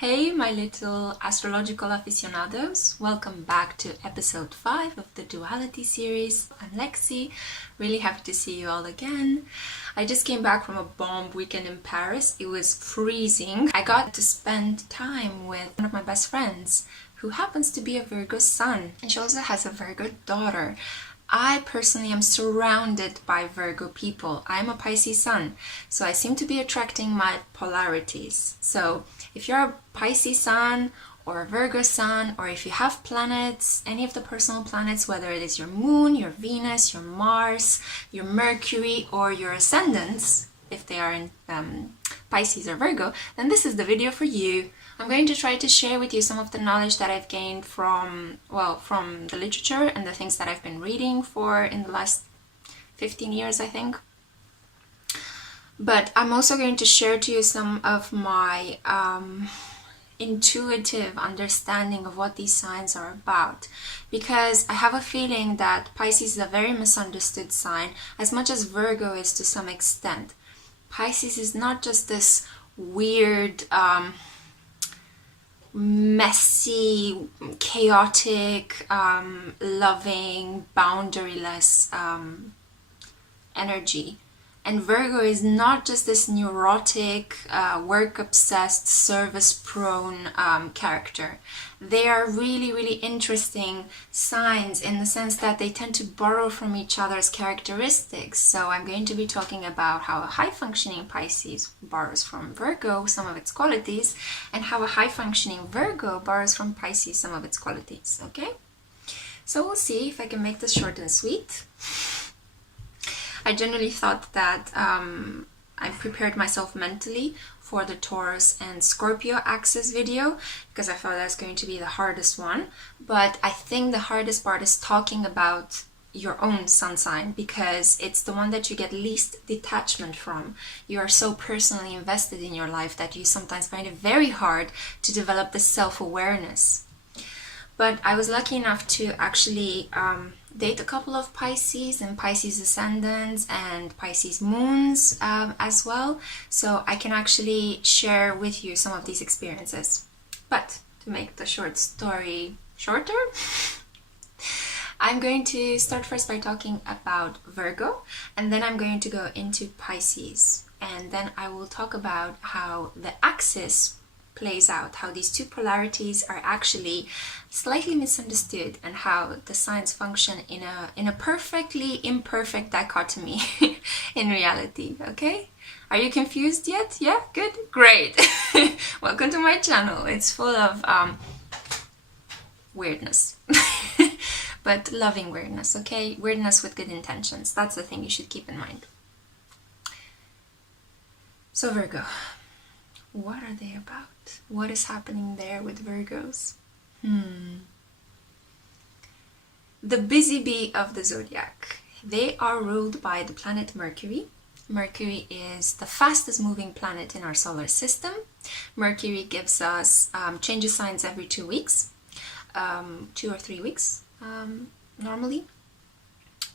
Hey my little astrological aficionados, welcome back to episode 5 of the duality series. I'm Lexi, really happy to see you all again. I just came back from a bomb weekend in Paris. It was freezing. I got to spend time with one of my best friends who happens to be a Virgo sun, and she also has a Virgo daughter. I personally am surrounded by Virgo people. I'm a Pisces Sun, so I seem to be attracting my polarities. So if you're a Pisces Sun or a Virgo Sun, or if you have planets, any of the personal planets, whether it is your Moon, your Venus, your Mars, your Mercury, or your ascendants, if they are in Pisces or Virgo, then this is the video for you. I'm going to try to share with you some of the knowledge that I've gained from the literature and the things that I've been reading in the last 15 years, I think. But I'm also going to share to you some of my intuitive understanding of what these signs are about, because I have a feeling that Pisces is a very misunderstood sign, as much as Virgo is to some extent. Pisces is not just this weird, messy, chaotic, loving, boundaryless energy. And Virgo is not just this neurotic, work-obsessed, service-prone character. They are really, really interesting signs in the sense that they tend to borrow from each other's characteristics. So I'm going to be talking about how a high-functioning Pisces borrows from Virgo some of its qualities, and how a high-functioning Virgo borrows from Pisces some of its qualities, okay? So we'll see if I can make this short and sweet. I generally thought that I prepared myself mentally for the Taurus and Scorpio axis video, because I thought that's going to be the hardest one. But I think the hardest part is talking about your own sun sign, because it's the one that you get least detachment from. You are so personally invested in your life that you sometimes find it very hard to develop this self-awareness. But I was lucky enough to actually date a couple of Pisces and Pisces ascendants and Pisces moons as well. So I can actually share with you some of these experiences. But to make the short story shorter, I'm going to start first by talking about Virgo, and then I'm going to go into Pisces. And then I will talk about how the axis plays out, how these two polarities are actually slightly misunderstood, and how the signs function in a perfectly imperfect dichotomy in reality, okay? Are you confused yet? Yeah? Good? Great! Welcome to my channel. It's full of weirdness. But loving weirdness, okay? Weirdness with good intentions. That's the thing you should keep in mind. So Virgo. What are they about? What is happening there with Virgos? The busy bee of the zodiac. They are ruled by the planet Mercury. Mercury is the fastest moving planet in our solar system. Mercury gives us changes signs every 2 weeks, 2 or 3 weeks normally.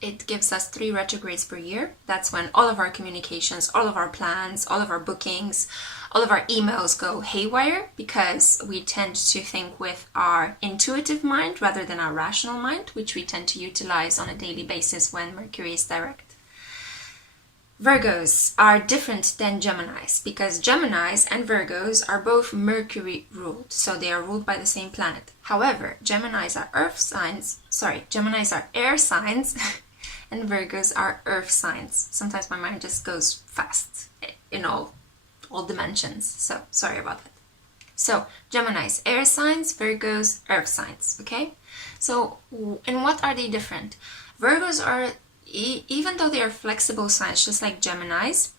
It gives us 3 retrogrades per year. That's when all of our communications, all of our plans, all of our bookings, all of our emails go haywire, because we tend to think with our intuitive mind rather than our rational mind, which we tend to utilize on a daily basis when Mercury is direct. Virgos are different than Geminis, because Geminis and Virgos are both Mercury ruled, so they are ruled by the same planet. However, Geminis are air signs and Virgos are earth signs. Sometimes my mind just goes fast in all dimensions, so sorry about that. So Geminis, air signs, Virgos, earth signs, okay? So in what are they different? Virgos are, even though they are flexible signs, just like Geminis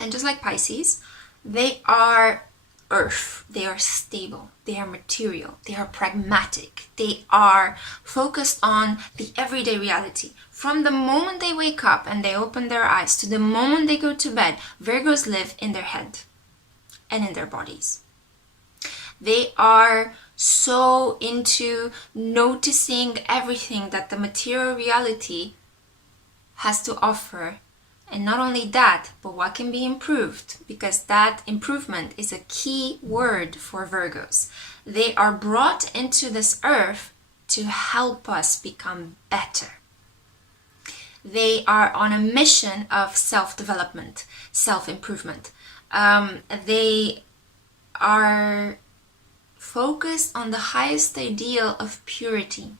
and just like Pisces, they are earth, they are stable, they are material, they are pragmatic, they are focused on the everyday reality. From the moment they wake up and they open their eyes to the moment they go to bed, Virgos live in their head and in their bodies. They are so into noticing everything that the material reality has to offer And not only that, but what can be improved, because that improvement is a key word for Virgos. They are brought into this earth to help us become better. They are on a mission of self-development, self-improvement. They are focused on the highest ideal of purity.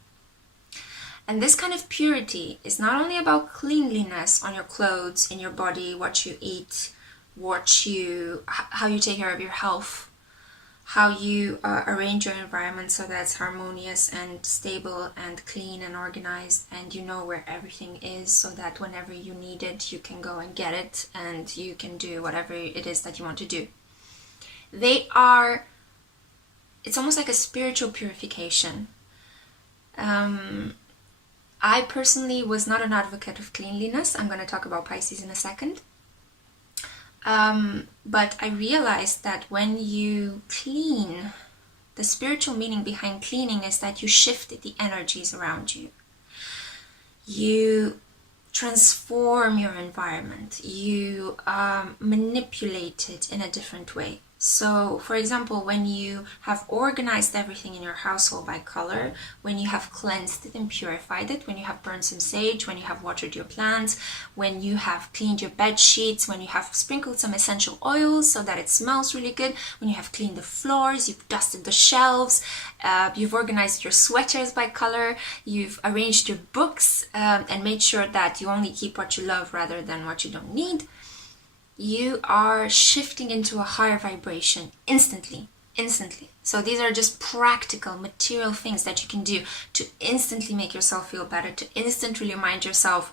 And this kind of purity is not only about cleanliness on your clothes, in your body, what you eat, how you take care of your health, how you arrange your environment so that it's harmonious and stable and clean and organized, and you know where everything is, so that whenever you need it, you can go and get it, and you can do whatever it is that you want to do. It's almost like a spiritual purification. I personally was not an advocate of cleanliness. I'm going to talk about Pisces in a second. But I realized that when you clean, the spiritual meaning behind cleaning is that you shift the energies around you. You transform your environment. You manipulate it in a different way. So, for example, when you have organized everything in your household by color, when you have cleansed it and purified it, when you have burned some sage, when you have watered your plants, when you have cleaned your bed sheets, when you have sprinkled some essential oils so that it smells really good, when you have cleaned the floors, you've dusted the shelves, you've organized your sweaters by color, you've arranged your books and made sure that you only keep what you love rather than what you don't need. You are shifting into a higher vibration instantly. So these are just practical, material things that you can do to instantly make yourself feel better, to instantly remind yourself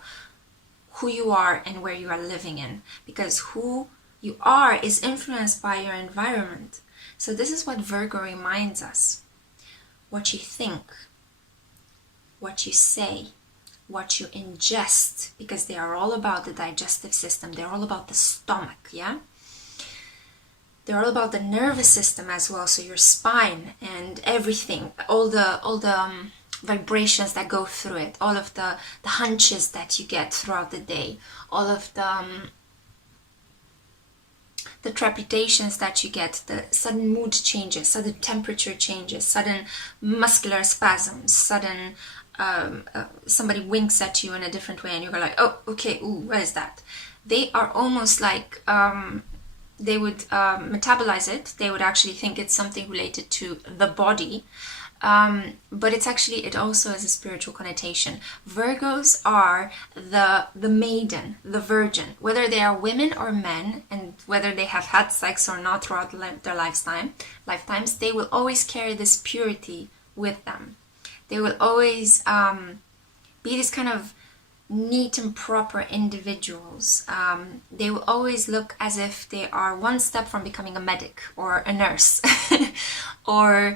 who you are and where you are living in. Because who you are is influenced by your environment. So this is what Virgo reminds us. What you think, what you say, what you ingest, because they are all about the digestive system. They're all about the stomach, yeah? They're all about the nervous system as well, so your spine and everything, all the vibrations that go through it, all of the hunches that you get throughout the day, all of the trepidations that you get, the sudden mood changes, sudden temperature changes, sudden muscular spasms, sudden somebody winks at you in a different way and you're like, oh, okay, ooh, what is that? They are almost like, they would metabolize it. They would actually think it's something related to the body. But it also has a spiritual connotation. Virgos are the maiden, the virgin, whether they are women or men, and whether they have had sex or not throughout their lifetimes, they will always carry this purity with them. They will always be this kind of neat and proper individuals. They will always look as if they are one step from becoming a medic or a nurse or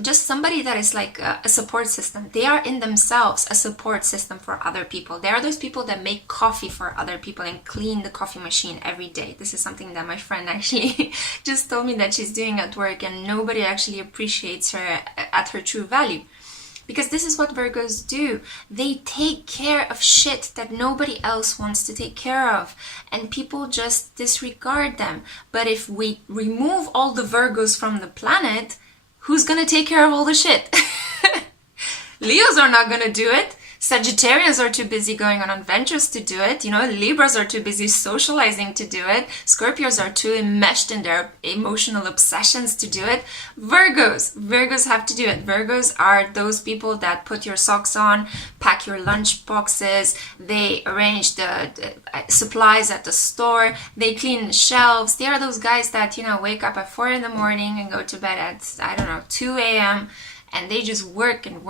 just somebody that is like a support system. They are in themselves a support system for other people. They are those people that make coffee for other people and clean the coffee machine every day. This is something that my friend actually just told me that she's doing at work, and nobody actually appreciates her at her true value. Because this is what Virgos do. They take care of shit that nobody else wants to take care of. And people just disregard them. But if we remove all the Virgos from the planet, who's gonna take care of all the shit? Leos are not gonna do it. Sagittarians are too busy going on adventures to do it. Libras are too busy socializing to do it. Scorpios are too enmeshed in their emotional obsessions to do it. Virgos have to do it. Virgos are those people that put your socks on, pack your lunch boxes, they arrange the supplies at the store, they clean the shelves. They are those guys that, wake up at 4 in the morning and go to bed at, 2 a.m. And they just work and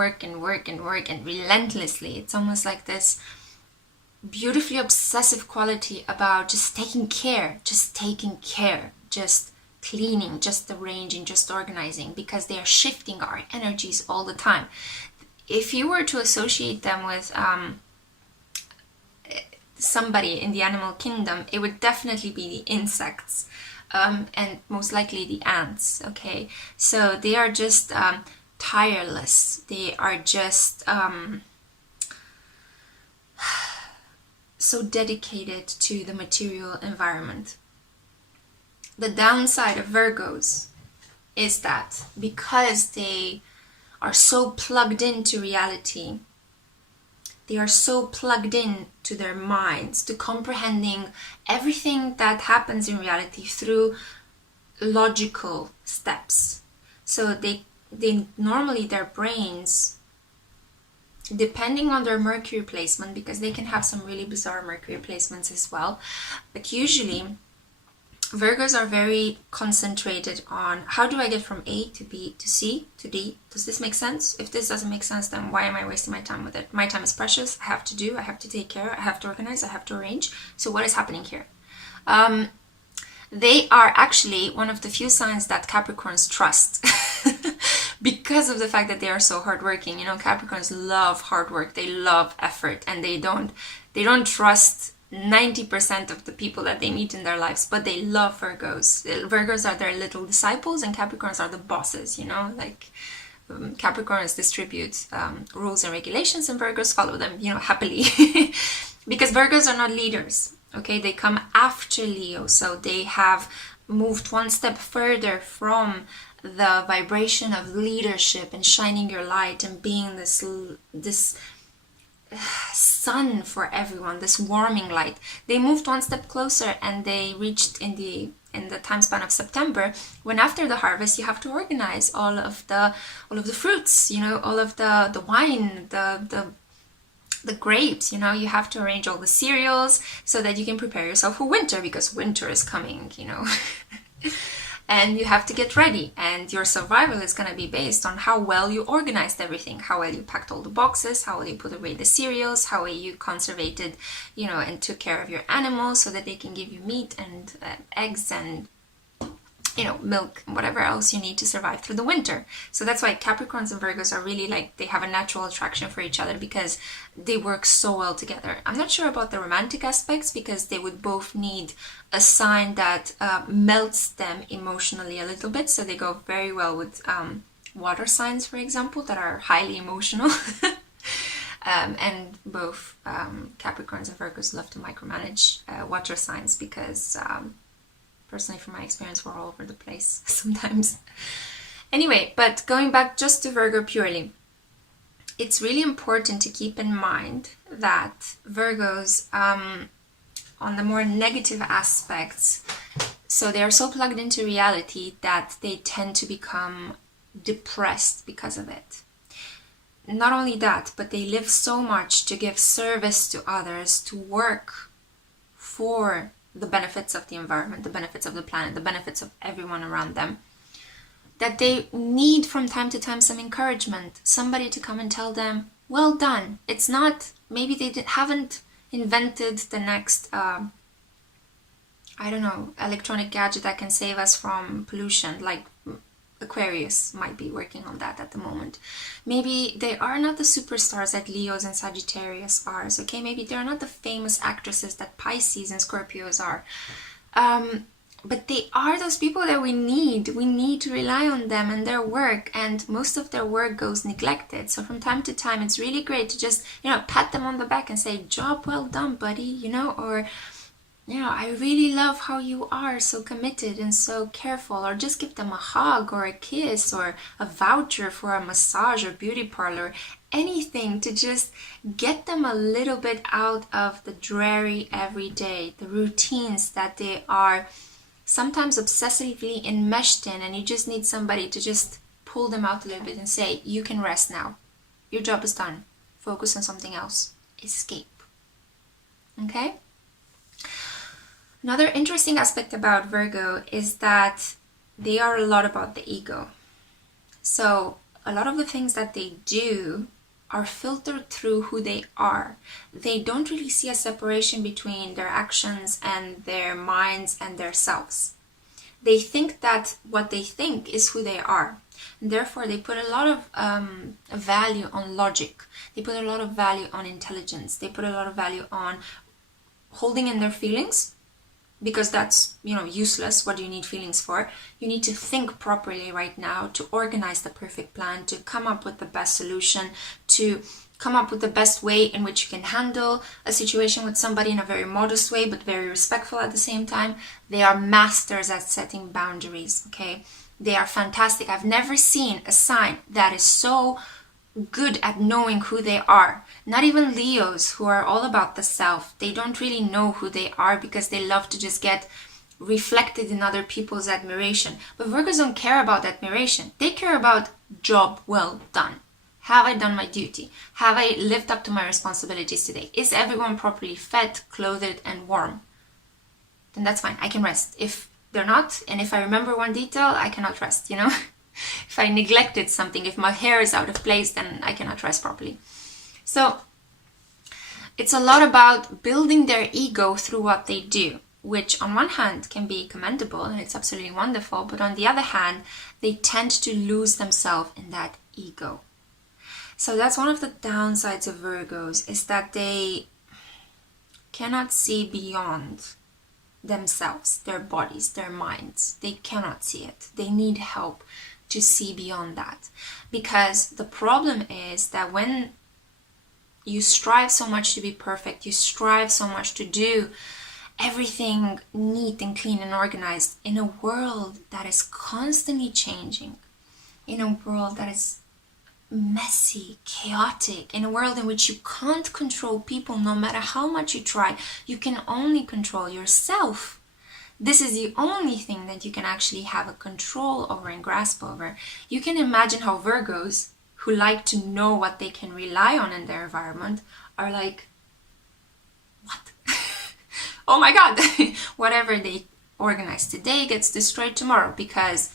relentlessly. It's almost like this beautifully obsessive quality about just taking care, just cleaning, just arranging, just organizing, because they are shifting our energies all the time. If you were to associate them with somebody in the animal kingdom, it would definitely be the insects, and most likely the ants, okay? So they are just tireless. They are just so dedicated to the material environment. The downside of Virgos is that because they are so plugged into reality, they are so plugged in to their minds, to comprehending everything that happens in reality through logical steps. So they normally, their brains, depending on their Mercury placement, because they can have some really bizarre Mercury placements as well, but usually Virgos are very concentrated on how do I get from A to B to C to D. Does this make sense? If this doesn't make sense, then why am I wasting my time with it? My time is precious. I have to do, I have to take care, I have to organize, I have to arrange. So what is happening here? They are actually one of the few signs that Capricorns trust because of the fact that they are so hardworking. You know, Capricorns love hard work, they love effort, and they don't trust 90% of the people that they meet in their lives, but they love Virgos. Virgos are their little disciples and Capricorns are the bosses, you know, like Capricorns distribute rules and regulations and Virgos follow them, you know, happily. Because Virgos are not leaders, okay? They come after Leo, so they have moved one step further from the vibration of leadership and shining your light and being this sun for everyone, this warming light. They moved one step closer and they reached in the time span of September, when after the harvest you have to organize all of the fruits, you know, all of the wine, the grapes, you know, you have to arrange all the cereals so that you can prepare yourself for winter, because winter is coming, you know. And you have to get ready, and your survival is going to be based on how well you organized everything, how well you packed all the boxes, how well you put away the cereals, how well you conservated, you know, and took care of your animals so that they can give you meat and eggs and, you know, milk and whatever else you need to survive through the winter. So that's why Capricorns and Virgos are really like, they have a natural attraction for each other because they work so well together. I'm not sure about the romantic aspects, because they would both need a sign that melts them emotionally a little bit. So they go very well with water signs, for example, that are highly emotional. And both Capricorns and Virgos love to micromanage water signs because personally, from my experience, we're all over the place sometimes. Anyway, but going back just to Virgo purely, it's really important to keep in mind that Virgos, on the more negative aspects, so they are so plugged into reality that they tend to become depressed because of it. Not only that, but they live so much to give service to others, to work for the benefits of the environment, the benefits of the planet, the benefits of everyone around them, that they need from time to time some encouragement, somebody to come and tell them, well done. It's not, maybe they haven't invented the next, I don't know, electronic gadget that can save us from pollution, like Aquarius might be working on that at the moment. Maybe they are not the superstars that Leos and Sagittarius are, okay? Maybe they're not the famous actresses that Pisces and Scorpios are. But they are those people that we need. We need to rely on them and their work, and most of their work goes neglected. So from time to time, it's really great to just, you know, pat them on the back and say, job well done, buddy, you know, or, you know, I really love how you are so committed and so careful, or just give them a hug or a kiss or a voucher for a massage or beauty parlor, anything to just get them a little bit out of the dreary everyday, the routines that they are sometimes obsessively enmeshed in, and you just need somebody to just pull them out a little bit and say, you can rest now. Your job is done. Focus on something else. Escape. Okay? Another interesting aspect about Virgo is that they are a lot about the ego. So a lot of the things that they do are filtered through who they are. They don't really see a separation between their actions and their minds and their selves. They think that what they think is who they are. And therefore, they put a lot of value on logic. They put a lot of value on intelligence. They put a lot of value on holding in their feelings because that's, you know, useless. What do you need feelings for? You need to think properly right now, to organize the perfect plan, to come up with the best solution, to come up with the best way in which you can handle a situation with somebody in a very modest way, but very respectful at the same time. They are masters at setting boundaries, okay? They are fantastic. I've never seen a sign that is so good at knowing who they are. Not even Leos, who are all about the self. They don't really know who they are because they love to just get reflected in other people's admiration. But Virgos don't care about admiration. They care about job well done. Have I done my duty? Have I lived up to my responsibilities today? Is everyone properly fed, clothed, and warm? Then that's fine. I can rest. If they're not, and if I remember one detail, I cannot rest, you know? If I neglected something, if my hair is out of place, then I cannot rest properly. So it's a lot about building their ego through what they do, which on one hand can be commendable and it's absolutely wonderful, but on the other hand, they tend to lose themselves in that ego. So that's one of the downsides of Virgos, is that they cannot see beyond themselves, their bodies, their minds. They cannot see it. They need help to see beyond that, because the problem is that when you strive so much to be perfect, you strive so much to do everything neat and clean and organized in a world that is constantly changing, in a world that is messy, chaotic, in a world in which you can't control people no matter how much you try. You can only control yourself. This is the only thing that you can actually have a control over and grasp over. You can imagine how Virgos, who like to know what they can rely on in their environment, are like, what? Oh my God, whatever they organize today gets destroyed tomorrow because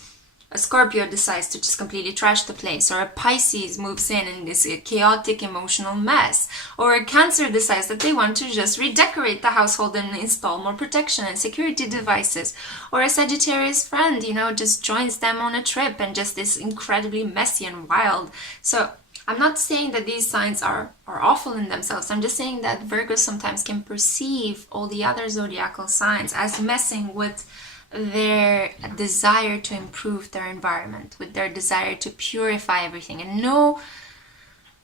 a Scorpio decides to just completely trash the place, or a Pisces moves in and is a chaotic emotional mess, or a Cancer decides that they want to just redecorate the household and install more protection and security devices, or a Sagittarius friend, you know, just joins them on a trip and just is incredibly messy and wild. So I'm not saying that these signs are awful in themselves. I'm just saying that Virgos sometimes can perceive all the other zodiacal signs as messing with their desire to improve their environment, with their desire to purify everything. And no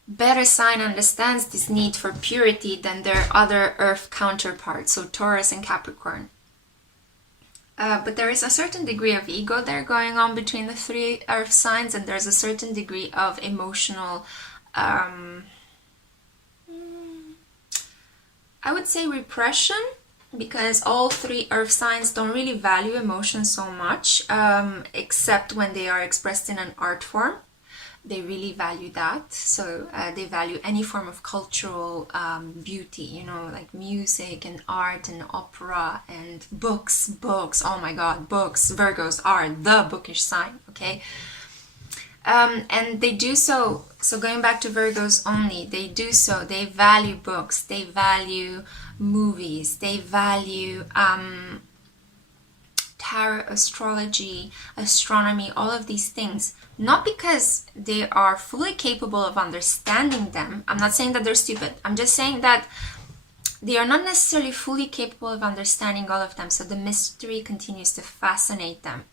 better sign understands this need for purity than their other earth counterparts, so Taurus and Capricorn. But there is a certain degree of ego there going on between the three earth signs, and there's a certain degree of emotional, I would say repression, because all three earth signs don't really value emotions so much, except when they are expressed in an art form. They really value that. So they value any form of cultural beauty, you know, like music and art and opera and books. Oh my God, books. Virgos are the bookish sign, okay? And they do so going back to Virgos only, they value books, they value movies, they value tarot, astrology, astronomy, all of these things, not because they are fully capable of understanding them. I'm not saying that they're stupid. I'm just saying that they are not necessarily fully capable of understanding all of them, so the mystery continues to fascinate them.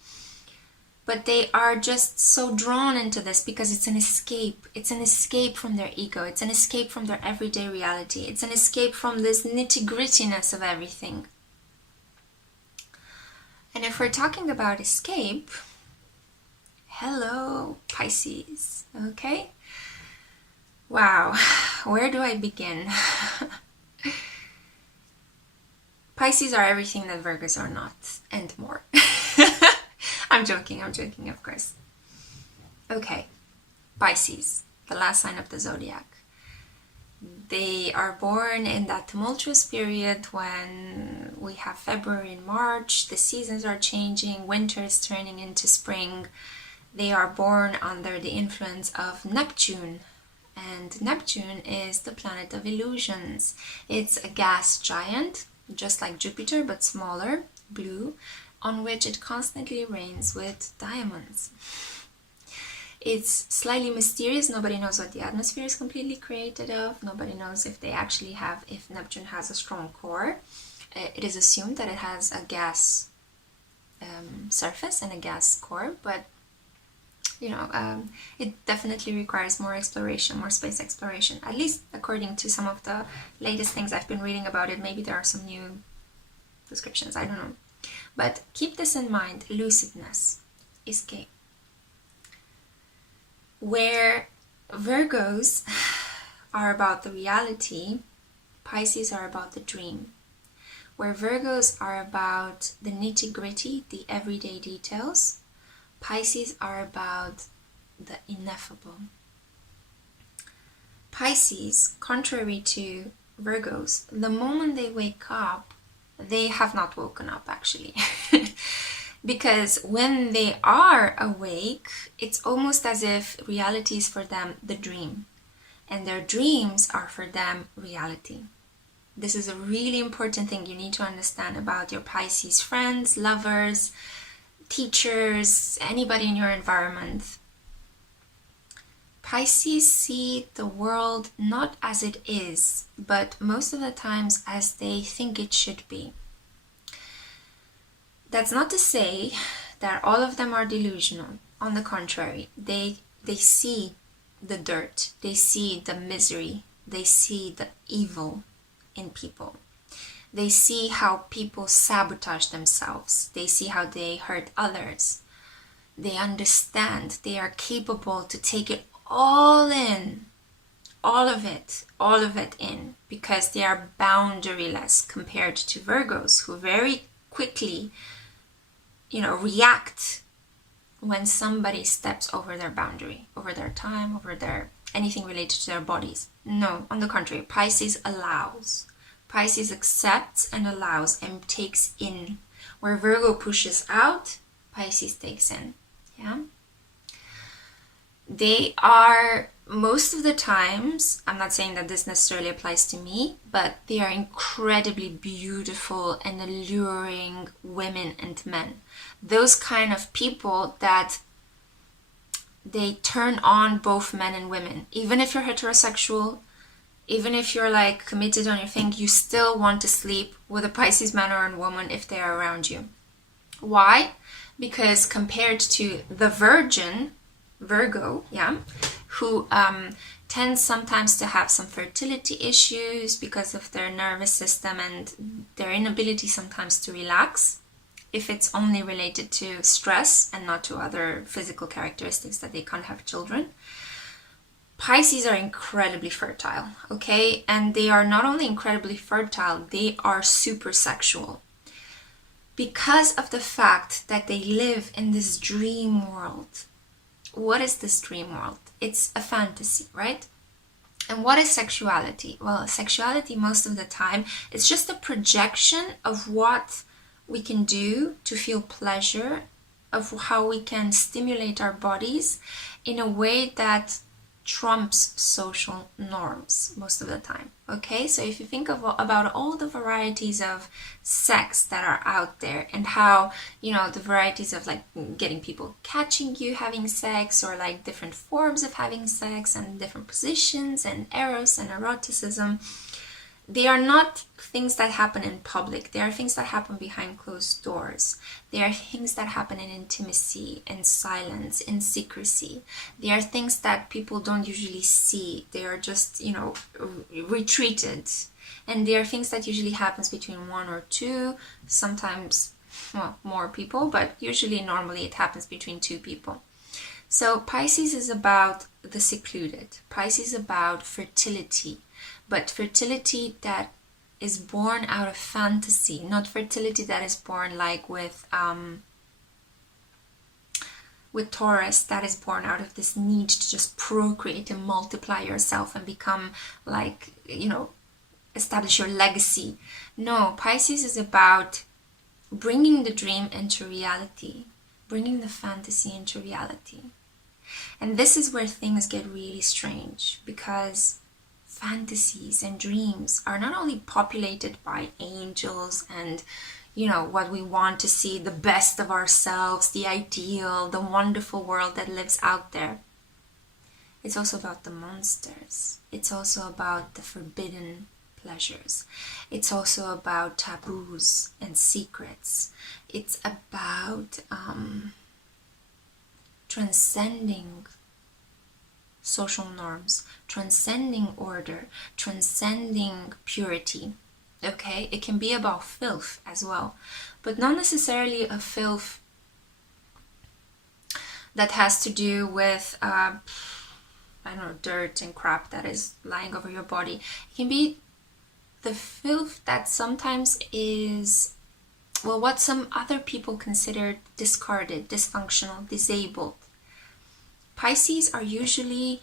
But they are just so drawn into this because it's an escape. It's an escape from their ego. It's an escape from their everyday reality. It's an escape from this nitty-grittiness of everything. And if we're talking about escape, hello, Pisces, okay? Wow, where do I begin? Pisces are everything that Virgos are not, and more. I'm joking, of course. Okay, Pisces, the last sign of the zodiac. They are born in that tumultuous period when we have February and March, the seasons are changing, winter is turning into spring. They are born under the influence of Neptune, and Neptune is the planet of illusions. It's a gas giant, just like Jupiter, but smaller, blue, on which it constantly rains with diamonds. It's slightly mysterious. Nobody knows what the atmosphere is completely created of. Nobody knows if Neptune has a strong core. it is assumed that it has a gas surface and a gas core, but you know, it definitely requires more exploration, more space exploration, at least according to some of the latest things I've been reading about it. Maybe there are some new descriptions, I don't know. But keep this in mind, lucidness is key. Where Virgos are about the reality, Pisces are about the dream. Where Virgos are about the nitty-gritty, the everyday details, Pisces are about the ineffable. Pisces, contrary to Virgos, the moment they wake up, they have not woken up actually. Because when they are awake, it's almost as if reality is for them the dream, and their dreams are for them reality. This is a really important thing you need to understand about your Pisces friends, lovers, teachers, anybody in your environment. Pisces see the world not as it is, but most of the times as they think it should be. That's not to say that all of them are delusional. On the contrary, they see the dirt, they see the misery, they see the evil in people. They see how people sabotage themselves. They see how they hurt others. They understand they are capable to take it all in, all of it in, because they are boundaryless compared to Virgos, who very quickly, react when somebody steps over their boundary, over their time, over their anything related to their bodies. No, on the contrary, Pisces allows. Pisces accepts and allows and takes in. Where Virgo pushes out, Pisces takes in. Yeah? They are, most of the times, I'm not saying that this necessarily applies to me, but they are incredibly beautiful and alluring women and men. Those kind of people that they turn on both men and women. Even if you're heterosexual, even if you're like committed on your thing, you still want to sleep with a Pisces man or a woman if they are around you. Why? Because compared to the Virgin, Virgo, who tends sometimes to have some fertility issues because of their nervous system and their inability sometimes to relax, if it's only related to stress and not to other physical characteristics that they can't have children. Pisces are incredibly fertile, okay? And they are not only incredibly fertile, they are super sexual. Because of the fact that they live in this dream world. What is this dream world? It's a fantasy, right? And what is sexuality? Well, sexuality most of the time is just a projection of what we can do to feel pleasure, of how we can stimulate our bodies in a way that trumps social norms most of the time. Okay, so if you think about all the varieties of sex that are out there, and how, the varieties of like getting people catching you having sex, or like different forms of having sex and different positions and eros and eroticism, they are not things that happen in public. They are things that happen behind closed doors. They are things that happen in intimacy, in silence, in secrecy. They are things that people don't usually see. They are just, retreated. And they are things that usually happens between one or two, sometimes more people, but usually normally it happens between two people. So Pisces is about the secluded. Pisces is about fertility. But fertility that is born out of fantasy, not fertility that is born like with Taurus, that is born out of this need to just procreate and multiply yourself and become like, establish your legacy. No, Pisces is about bringing the dream into reality, bringing the fantasy into reality. And this is where things get really strange, because fantasies and dreams are not only populated by angels and, what we want to see, the best of ourselves, the ideal, the wonderful world that lives out there. It's also about the monsters. It's also about the forbidden pleasures. It's also about taboos and secrets. It's about transcending social norms, transcending order, transcending purity. Okay, it can be about filth as well, but not necessarily a filth that has to do with I don't know, dirt and crap that is lying over your body. It can be the filth that sometimes is, well, what some other people consider discarded, dysfunctional, disabled. Pisces are usually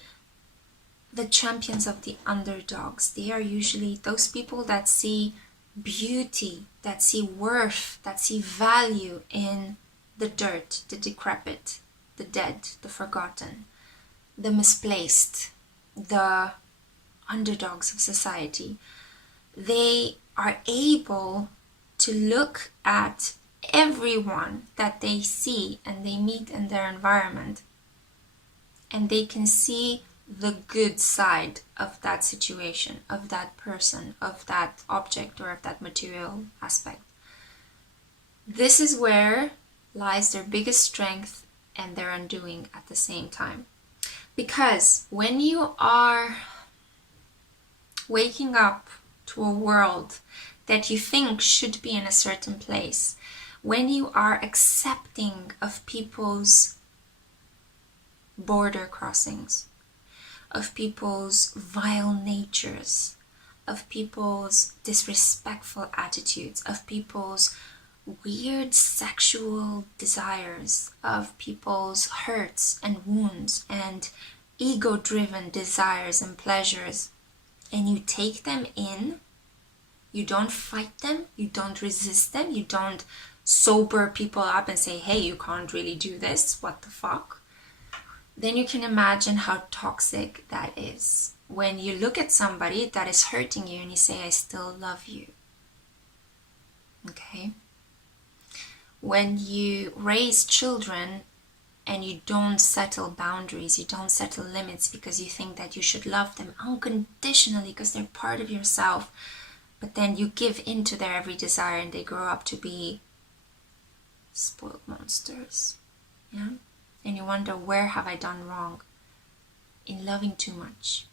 the champions of the underdogs. They are usually those people that see beauty, that see worth, that see value in the dirt, the decrepit, the dead, the forgotten, the misplaced, the underdogs of society. They are able to look at everyone that they see and they meet in their environment, and they can see the good side of that situation, of that person, of that object, or of that material aspect. This is where lies their biggest strength and their undoing at the same time. Because when you are waking up to a world that you think should be in a certain place, when you are accepting of people's border crossings, of people's vile natures, of people's disrespectful attitudes, of people's weird sexual desires, of people's hurts and wounds and ego-driven desires and pleasures, and you take them in, you don't fight them, you don't resist them, you don't sober people up and say, hey, you can't really do this, what the fuck? Then you can imagine how toxic that is. When you look at somebody that is hurting you and you say, I still love you. Okay? When you raise children and you don't settle boundaries, you don't settle limits because you think that you should love them unconditionally because they're part of yourself, but then you give in to their every desire and they grow up to be spoiled monsters. Yeah? And you wonder, where have I done wrong? In loving too much,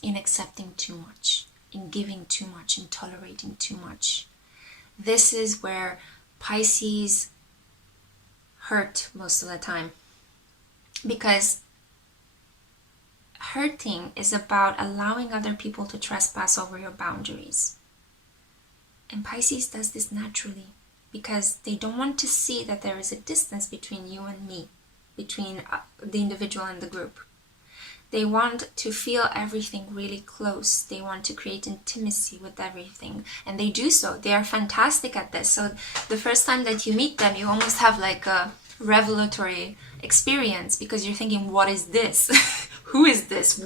in accepting too much, in giving too much, in tolerating too much. This is where Pisces hurt most of the time. Because hurting is about allowing other people to trespass over your boundaries. And Pisces does this naturally because they don't want to see that there is a distance between you and me, between the individual and the group. They want to feel everything really close. They want to create intimacy with everything. And they do so. They are fantastic at this. So the first time that you meet them, you almost have like a revelatory experience because you're thinking, what is this? Who is this?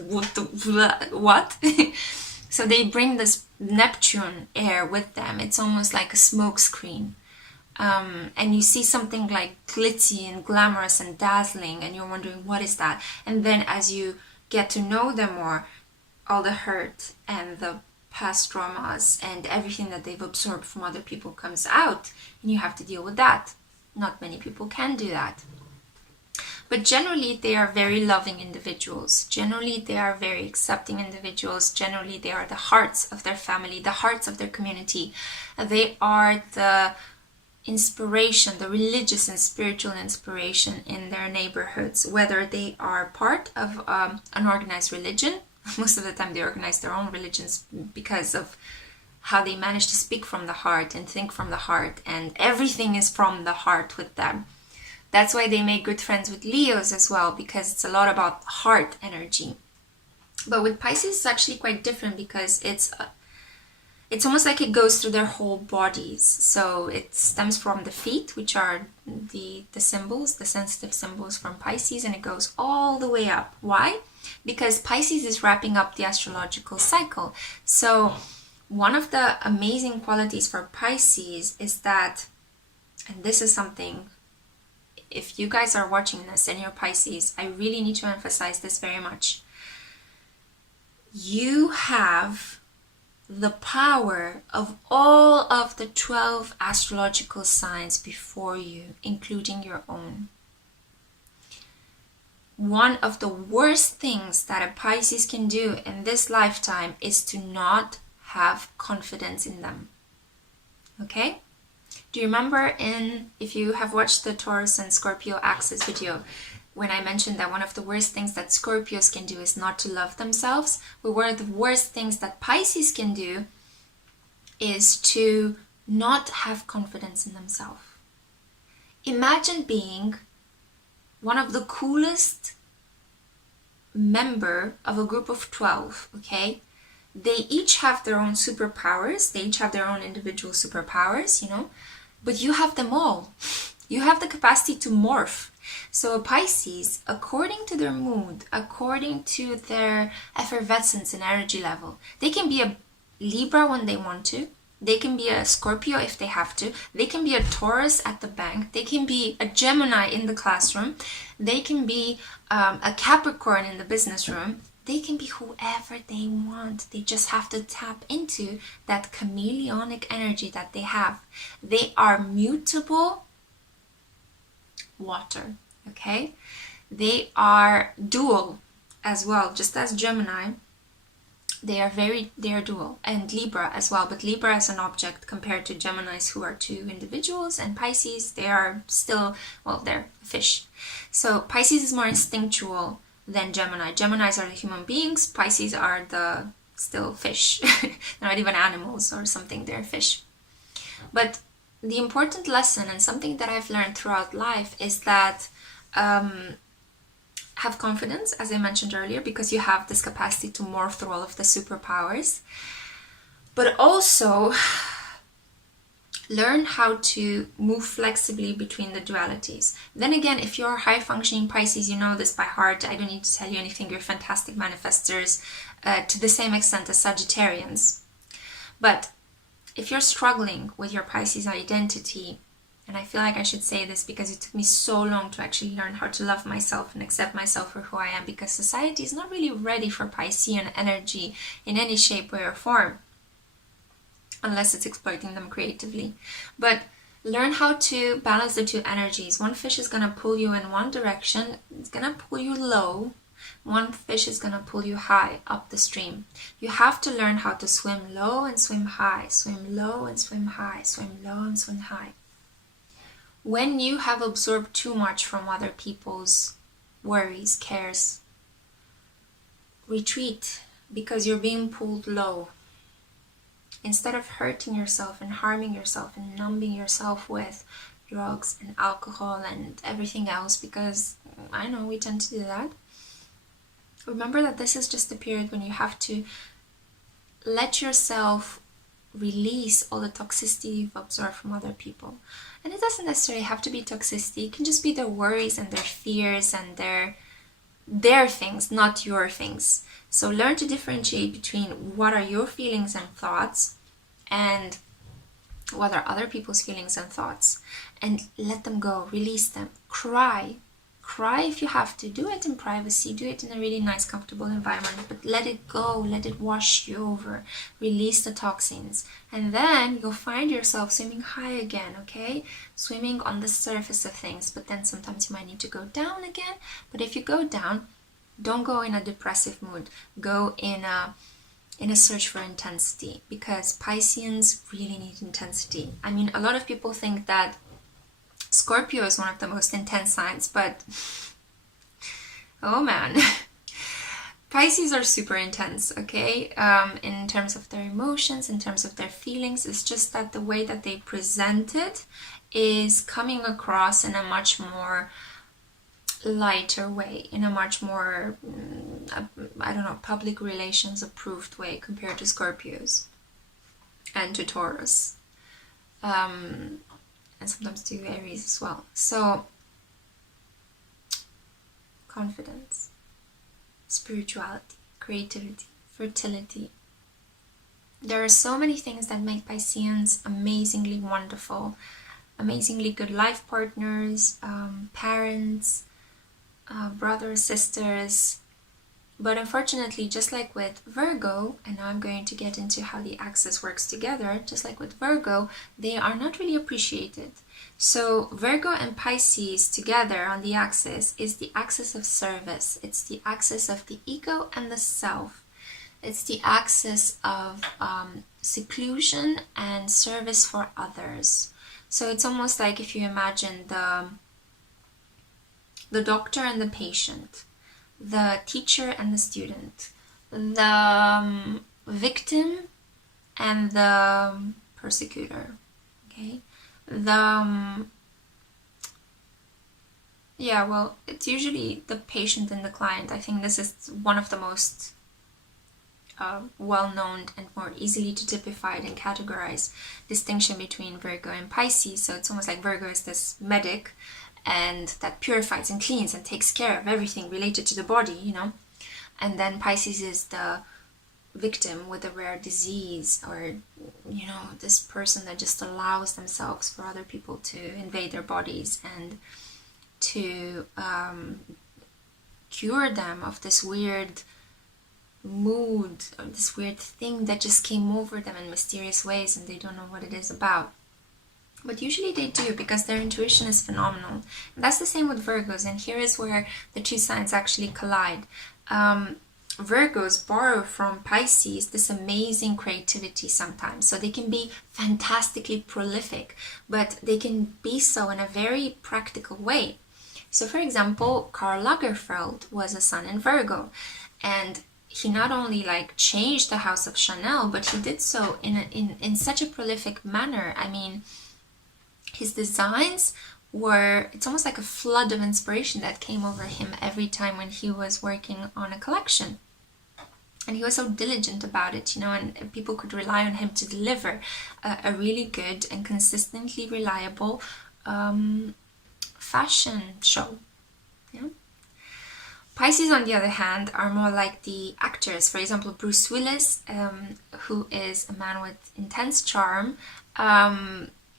What? So they bring this Neptune air with them. It's almost like a smoke screen. And you see something like glitzy and glamorous and dazzling, and you're wondering, what is that? And then as you get to know them more, all the hurt and the past traumas and everything that they've absorbed from other people comes out, and you have to deal with that. Not many people can do that. But generally, they are very loving individuals. Generally, they are very accepting individuals. Generally, they are the hearts of their family, the hearts of their community. They are the inspiration, the religious and spiritual inspiration in their neighborhoods, whether they are part of an organized religion. Most of the time they organize their own religions because of how they manage to speak from the heart and think from the heart, and everything is from the heart with them. That's why they make good friends with Leos as well, because it's a lot about heart energy. But with Pisces it's actually quite different because it's almost like it goes through their whole bodies. So it stems from the feet, which are the symbols, the sensitive symbols from Pisces, and it goes all the way up. Why? Because Pisces is wrapping up the astrological cycle. So one of the amazing qualities for Pisces is that, and this is something, if you guys are watching this and you're Pisces, I really need to emphasize this very much. You have the power of all of the 12 astrological signs before you, including your own. One of the worst things that a Pisces can do in this lifetime is to not have confidence in them. Okay? Do you remember if you have watched the Taurus and Scorpio axis video, when I mentioned that one of the worst things that Scorpios can do is not to love themselves? Well, one of the worst things that Pisces can do is to not have confidence in themselves. Imagine being one of the coolest member of a group of 12, okay? They each have their own superpowers. They each have their own individual superpowers, you know, but you have them all. You have the capacity to morph. So a Pisces, according to their mood, according to their effervescence and energy level, they can be a Libra when they want to. They can be a Scorpio if they have to. They can be a Taurus at the bank. They can be a Gemini in the classroom. They can be a Capricorn in the business room. They can be whoever they want. They just have to tap into that chameleonic energy that they have. They are mutable water, okay? They are dual as well, just as Gemini. They are dual, and Libra as well, but Libra is an object compared to Geminis, who are two individuals, and Pisces, they are still, well, they're fish. So Pisces is more instinctual than Gemini. Geminis are the human beings, Pisces are the still fish. They're not even animals or something, they're fish. But the important lesson, and something that I've learned throughout life, is that have confidence, as I mentioned earlier, because you have this capacity to morph through all of the superpowers. But also learn how to move flexibly between the dualities. Then again, if you're high functioning Pisces, you know this by heart. I don't need to tell you anything. You're fantastic manifestors to the same extent as Sagittarians. But if you're struggling with your Pisces identity, and I feel like I should say this because it took me so long to actually learn how to love myself and accept myself for who I am, because society is not really ready for Piscean energy in any shape, way, or form, unless it's exploiting them creatively. But learn how to balance the two energies. One fish is going to pull you in one direction, it's going to pull you low. One fish is going to pull you high up the stream. You have to learn how to swim low and swim high, swim low and swim high, swim low and swim high. When you have absorbed too much from other people's worries, cares, retreat, because you're being pulled low. Instead of hurting yourself and harming yourself and numbing yourself with drugs and alcohol and everything else, because I know we tend to do that. Remember that this is just a period when you have to let yourself release all the toxicity you've absorbed from other people. And it doesn't necessarily have to be toxicity. It can just be their worries and their fears and their things, not your things. So learn to differentiate between what are your feelings and thoughts and what are other people's feelings and thoughts. And let them go, release them, cry. Cry if you have to. Do it in privacy. Do it in a really nice, comfortable environment. But let it go. Let it wash you over. Release the toxins. And then you'll find yourself swimming high again, okay? Swimming on the surface of things. But then sometimes you might need to go down again. But if you go down, don't go in a depressive mood. Go in a search for intensity. Because Pisceans really need intensity. I mean, a lot of people think that Scorpio is one of the most intense signs, but oh man, Pisces are super intense, okay? In terms of their emotions, in terms of their feelings. It's just that the way that they present it is coming across in a much more lighter way, in a much more, I don't know, public relations approved way compared to Scorpios and to Taurus. And sometimes to Aries as well. So, confidence, spirituality, creativity, fertility. There are so many things that make Pisceans amazingly wonderful, amazingly good life partners, parents, brothers, sisters, But unfortunately, just like with Virgo, and now I'm going to get into how the axis works together, just like with Virgo, they are not really appreciated. So Virgo and Pisces together on the axis is the axis of service. It's the axis of the ego and the self. It's the axis of seclusion and service for others. So it's almost like if you imagine the doctor and the patient, the teacher and the student, the victim and the persecutor, okay? It's usually the patient and the client. I think this is one of the most well-known and more easily to typify and categorize distinction between Virgo and Pisces. So it's almost like Virgo is this medic and that purifies and cleans and takes care of everything related to the body, you know. And then Pisces is the victim with a rare disease, or, you know, this person that just allows themselves for other people to invade their bodies and to cure them of this weird mood or this weird thing that just came over them in mysterious ways and they don't know what it is about. But usually they do, because their intuition is phenomenal. And that's the same with Virgos, and here is where the two signs actually collide. Virgos borrow from Pisces this amazing creativity sometimes. So they can be fantastically prolific, but they can be so in a very practical way. So for example, Karl Lagerfeld was a sun in Virgo, and he not only like changed the house of Chanel, but he did so in such a prolific manner. I mean, his designs were, it's almost like a flood of inspiration that came over him every time when he was working on a collection. And he was so diligent about it, you know, and people could rely on him to deliver a really good and consistently reliable fashion show. Yeah. Pisces, on the other hand, are more like the actors. For example, Bruce Willis, who is a man with intense charm,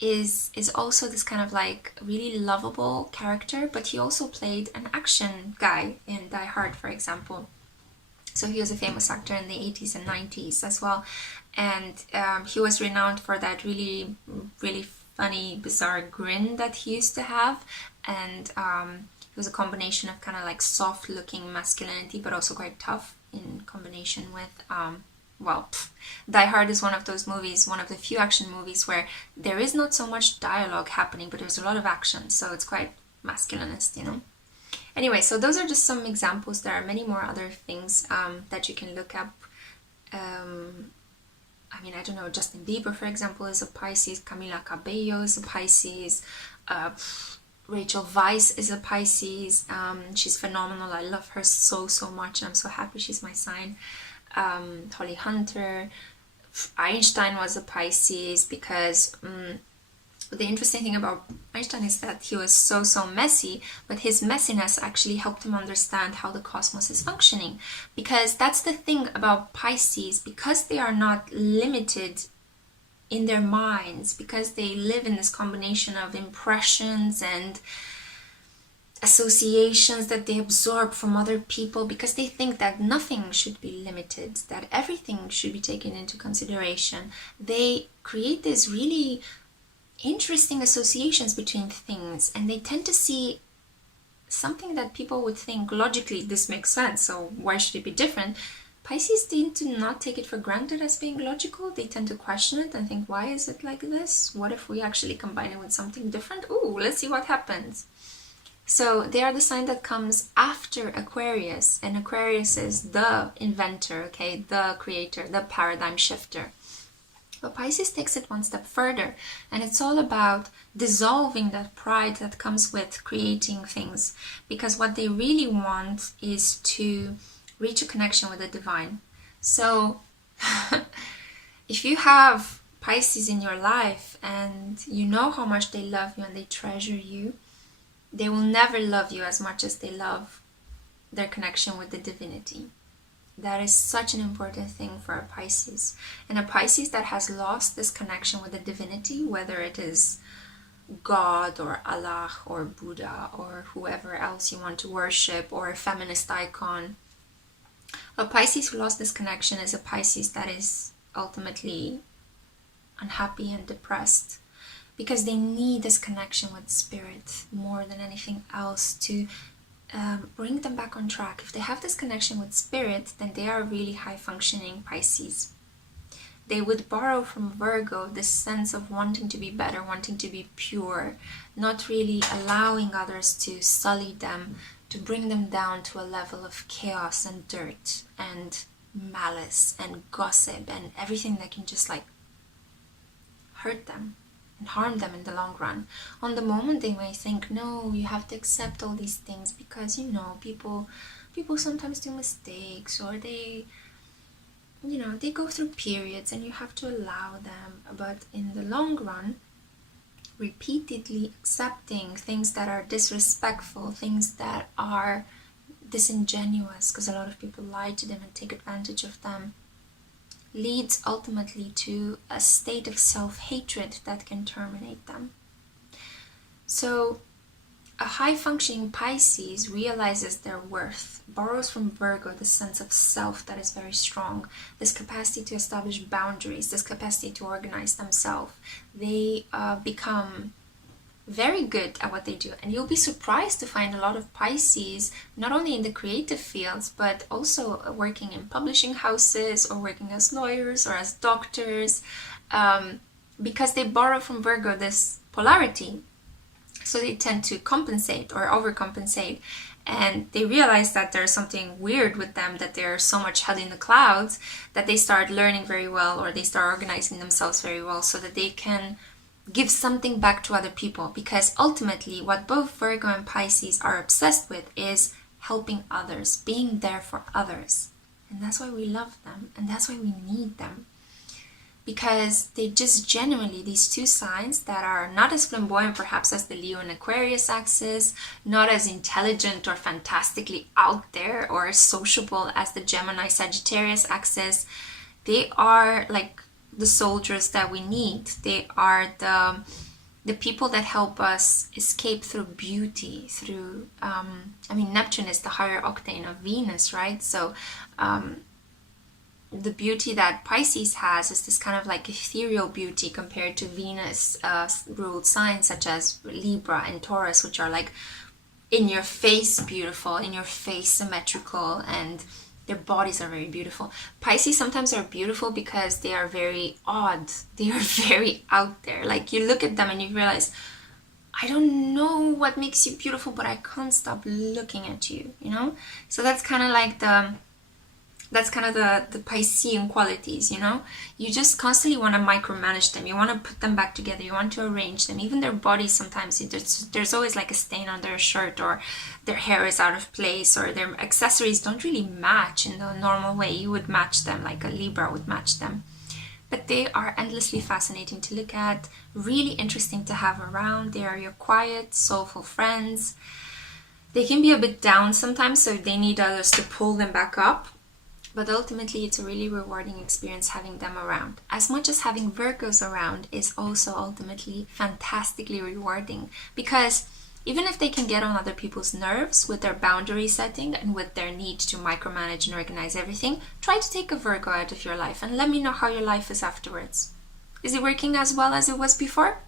is also this kind of like really lovable character, but he also played an action guy in Die Hard, for example. So he was a famous actor in the 80s and 90s as well, and he was renowned for that really, really funny, bizarre grin that he used to have, and it was a combination of kind of like soft-looking masculinity, but also quite tough in combination with Die Hard is one of those movies, one of the few action movies where there is not so much dialogue happening, but there's a lot of action, so it's quite masculinist, you know. Anyway, so those are just some examples. There are many more other things that you can look up. I mean, I don't know, Justin Bieber, for example, is a Pisces. Camila Cabello is a Pisces. Rachel Weisz is a Pisces. She's phenomenal. I love her so much, and I'm so happy she's my sign. Holly Hunter. Einstein was a Pisces, because the interesting thing about Einstein is that he was so messy, but his messiness actually helped him understand how the cosmos is functioning. Because that's the thing about Pisces, because they are not limited in their minds, because they live in this combination of impressions and associations that they absorb from other people, because they think that nothing should be limited, that everything should be taken into consideration. They create these really interesting associations between things, and they tend to see something that people would think logically this makes sense, so why should it be different. Pisces tend to not take it for granted as being logical. They tend to question it and think, why is it like this? What if we actually combine it with something different? Ooh, let's see what happens. So they are the sign that comes after Aquarius, and Aquarius is the inventor, okay, the creator, the paradigm shifter. But Pisces takes it one step further, and it's all about dissolving that pride that comes with creating things, because what they really want is to reach a connection with the divine. So if you have Pisces in your life and you know how much they love you and they treasure you, they will never love you as much as they love their connection with the divinity. That is such an important thing for a Pisces. And a Pisces that has lost this connection with the divinity, whether it is God or Allah or Buddha or whoever else you want to worship, or a feminist icon, A Pisces who lost this connection is a Pisces that is ultimately unhappy and depressed, because they need this connection with spirit more than anything else to bring them back on track. If they have this connection with spirit, then they are really high functioning Pisces. They would borrow from Virgo this sense of wanting to be better, wanting to be pure, not really allowing others to sully them, to bring them down to a level of chaos and dirt and malice and gossip and everything that can just like hurt them and harm them in the long run. On the moment they may think, no, you have to accept all these things because, you know, people sometimes do mistakes, or they go through periods and you have to allow them. But in the long run, repeatedly accepting things that are disrespectful, things that are disingenuous, because a lot of people lie to them and take advantage of them, leads ultimately to a state of self-hatred that can terminate them. So a high-functioning Pisces realizes their worth, borrows from Virgo the sense of self that is very strong, this capacity to establish boundaries, this capacity to organize themselves. They become very good at what they do. And you'll be surprised to find a lot of Pisces, not only in the creative fields, but also working in publishing houses or working as lawyers or as doctors, because they borrow from Virgo this polarity. So they tend to compensate or overcompensate, and they realize that there's something weird with them, that they're so much head in the clouds, that they start learning very well, or they start organizing themselves very well so that they can give something back to other people. Because ultimately what both Virgo and Pisces are obsessed with is helping others, being there for others. And that's why we love them, and that's why we need them. Because they just genuinely, these two signs that are not as flamboyant perhaps as the Leo and Aquarius axis, not as intelligent or fantastically out there or sociable as the Gemini Sagittarius axis, they are like the soldiers that we need. They are the people that help us escape through beauty, through, Neptune is the higher octane of Venus, right? So, the beauty that Pisces has is this kind of like ethereal beauty compared to Venus ruled signs such as Libra and Taurus, which are like in your face beautiful, in your face symmetrical, and their bodies are very beautiful. Pisces sometimes are beautiful because they are very odd. They are very out there. Like you look at them and you realize, I don't know what makes you beautiful, but I can't stop looking at you, you know? So that's kind of like the Piscean qualities, you know? You just constantly want to micromanage them. You want to put them back together. You want to arrange them. Even their bodies sometimes, there's always like a stain on their shirt, or their hair is out of place, or their accessories don't really match in the normal way you would match them, like a Libra would match them. But they are endlessly fascinating to look at, really interesting to have around. They are your quiet, soulful friends. They can be a bit down sometimes, so they need others to pull them back up. But ultimately, it's a really rewarding experience having them around. As much as having Virgos around is also ultimately fantastically rewarding. Because even if they can get on other people's nerves with their boundary setting and with their need to micromanage and organize everything, try to take a Virgo out of your life and let me know how your life is afterwards. Is it working as well as it was before?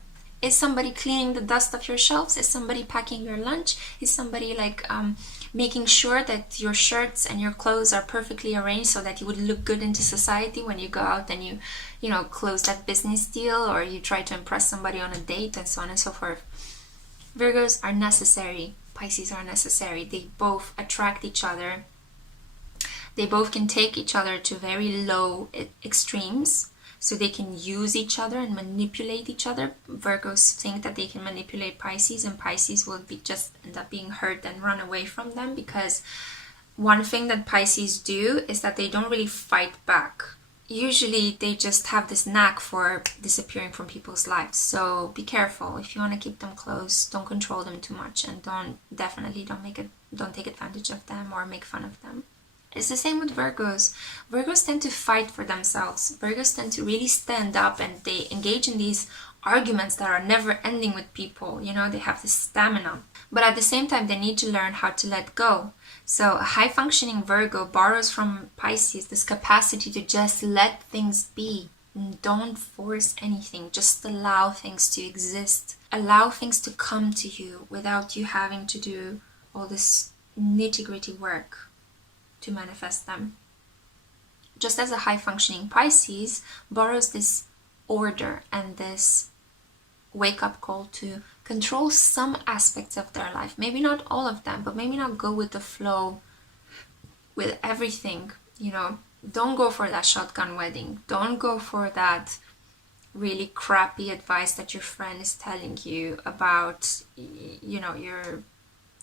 Is somebody cleaning the dust off your shelves? Is somebody packing your lunch? Is somebody making sure that your shirts and your clothes are perfectly arranged so that you would look good into society when you go out and you close that business deal, or you try to impress somebody on a date, and so on and so forth. Virgos are necessary. Pisces are necessary. They both attract each other. They both can take each other to very low extremes. So they can use each other and manipulate each other. Virgos think that they can manipulate Pisces, and Pisces will just end up being hurt and run away from them, because one thing that Pisces do is that they don't really fight back. Usually they just have this knack for disappearing from people's lives. So be careful. If you want to keep them close, don't control them too much, and don't take advantage of them or make fun of them. It's the same with Virgos. Virgos tend to fight for themselves. Virgos tend to really stand up, and they engage in these arguments that are never ending with people. You know, they have this stamina. But at the same time, they need to learn how to let go. So a high functioning Virgo borrows from Pisces this capacity to just let things be. Don't force anything. Just allow things to exist. Allow things to come to you without you having to do all this nitty-gritty work to manifest them. Just as a high functioning Pisces borrows this order and this wake-up call to control some aspects of their life. Maybe not all of them, but maybe not go with the flow with everything. You know, don't go for that shotgun wedding. Don't go for that really crappy advice that your friend is telling you about, you know, your,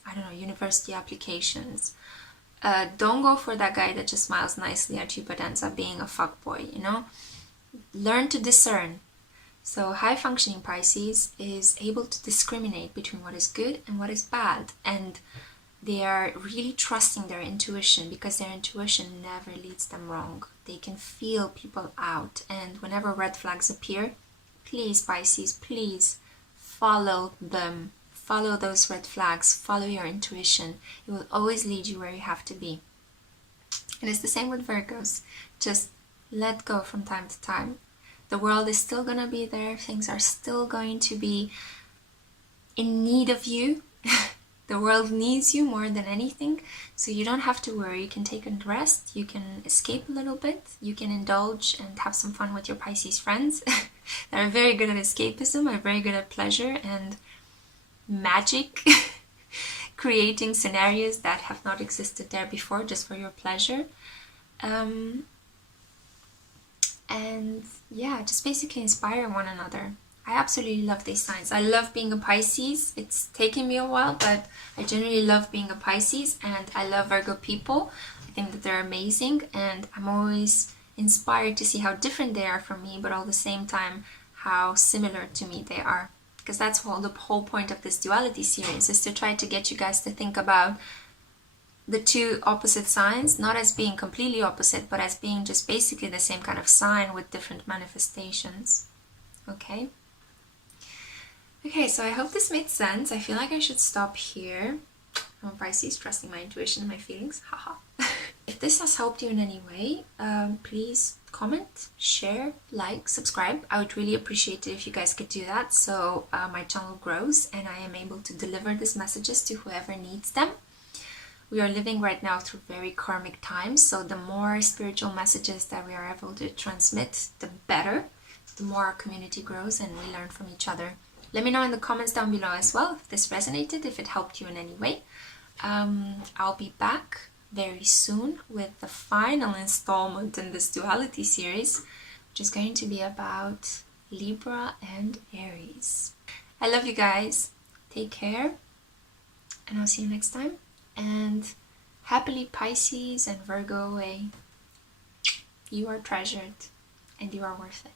I don't know, university applications. Don't go for that guy that just smiles nicely at you but ends up being a fuckboy, you know? Learn to discern. So high functioning Pisces is able to discriminate between what is good and what is bad, and they are really trusting their intuition because their intuition never leads them wrong. They can feel people out, and whenever red flags appear, please Pisces, please follow them. Follow those red flags, follow your intuition. It will always lead you where you have to be. And it's the same with Virgos. Just let go from time to time. The world is still going to be there. Things are still going to be in need of you. The world needs you more than anything. So you don't have to worry. You can take a rest. You can escape a little bit. You can indulge and have some fun with your Pisces friends. They're very good at escapism. They're very good at pleasure and magic. Creating scenarios that have not existed there before just for your pleasure. And yeah, just basically inspire one another. I absolutely love these signs. I love being a Pisces. It's taken me a while, but I generally love being a Pisces, and I love Virgo people. I think that they're amazing, and I'm always inspired to see how different they are from me, but all the same time how similar to me they are. Because that's the whole point of this duality series, is to try to get you guys to think about the two opposite signs, not as being completely opposite, but as being just basically the same kind of sign with different manifestations. Okay? Okay, so I hope this made sense. I feel like I should stop here. I'm a Pisces, trusting my intuition and my feelings. Haha. If this has helped you in any way, please comment, share, like, subscribe. I would really appreciate it if you guys could do that, so my channel grows and I am able to deliver these messages to whoever needs them. We are living right now through very karmic times, so the more spiritual messages that we are able to transmit, the better. The more our community grows and we learn from each other. Let me know in the comments down below as well if this resonated, if it helped you in any way. I'll be back very soon with the final installment in this duality series, which is going to be about Libra and Aries. I love you guys. Take care, and I'll see you next time. And happily Pisces and Virgo away. You are treasured and you are worth it.